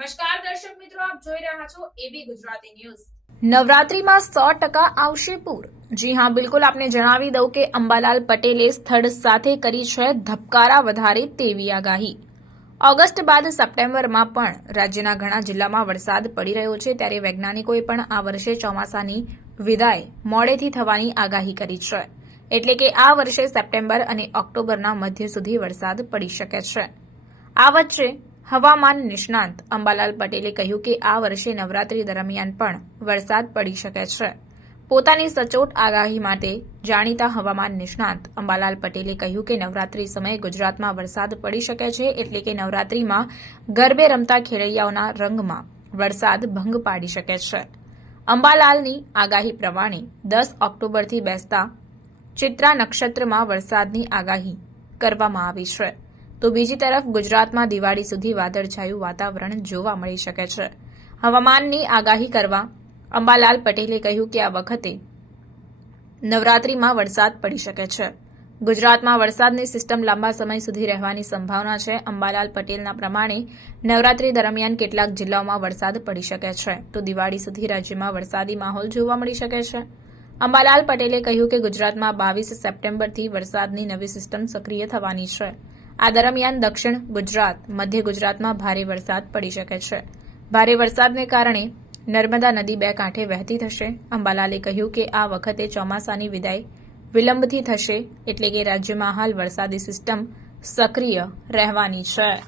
આપ જોઈ રહ્યા છો એબી ગુજરાતી ન્યૂઝ. નવરાત્રીમાં સો ટકા આવશે પૂર. જી હા, બિલકુલ આપને જણાવી દઉં કે અંબાલાલ પટેલે સ્થળ સાથે કરી છે ધબકારા વધારે તેવી આગાહી. ઓગસ્ટ બાદ સપ્ટેમ્બરમાં પણ રાજ્યના ઘણા જિલ્લામાં વરસાદ પડી રહ્યો છે, ત્યારે વૈજ્ઞાનિકોએ પણ આ વર્ષે ચોમાસાની વિદાય મોડેથી થવાની આગાહી કરી છે. એટલે કે આ વર્ષે સપ્ટેમ્બર અને ઓક્ટોબરના મધ્ય સુધી વરસાદ પડી શકે છે. આ વચ્ચે હવામાન નિષ્ણાંત અંબાલાલ પટેલે કહ્યું કે આ વર્ષે નવરાત્રી દરમિયાન પણ વરસાદ પડી શકે છે. પોતાની સચોટ આગાહી માટે જાણીતા હવામાન નિષ્ણાંત અંબાલાલ પટેલે કહ્યું કે નવરાત્રી સમયે ગુજરાતમાં વરસાદ પડી શકે છે એટલે કે નવરાત્રીમાં ગરબે રમતા ખેલૈયાઓના રંગમાં વરસાદ ભંગ પાડી શકે છે. અંબાલાલની આગાહી પ્રમાણે દસ ઓક્ટોબરથી બેસતા ચિત્રા નક્ષત્રમાં વરસાદની આગાહી કરવામાં આવી છે. તો બીજી તરફ ગુજરાતમાં દિવાળી સુધી વાદળછાયું વાતાવરણ જોવા મળી શકે છે. હવામાનની આગાહી કરવા અંબાલાલ પટેલે કહ્યું કે આ વખતે નવરાત્રીમાં વરસાદ પડી શકે છે. ગુજરાતમાં વરસાદની સિસ્ટમ લાંબા સમય સુધી રહેવાની સંભાવના છે. અંબાલાલ પટેલના પ્રમાણે નવરાત્રી દરમિયાન કેટલાક જિલ્લાઓમાં વરસાદ પડી શકે છે. તો દિવાળી સુધી રાજ્યમાં વરસાદી માહોલ જોવા મળી શકે છે. અંબાલાલ પટેલે કહ્યું કે ગુજરાતમાં બાવીસ સપ્ટેમ્બરથી વરસાદની નવી સિસ્ટમ સક્રિય થવાની છે. આ દરમિયાન દક્ષિણ ગુજરાત, મધ્ય ગુજરાતમાં ભારે વરસાદ પડી શકે છે. ભારે વરસાદને કારણે નર્મદા નદી બે કાંઠે વહેતી થશે. અંબાલાલે કહ્યું કે આ વખતે ચોમાસાની વિદાય વિલંબથી થશે, એટલે કે રાજ્યમાં હાલ વરસાદી સિસ્ટમ સક્રિય રહેવાની છે.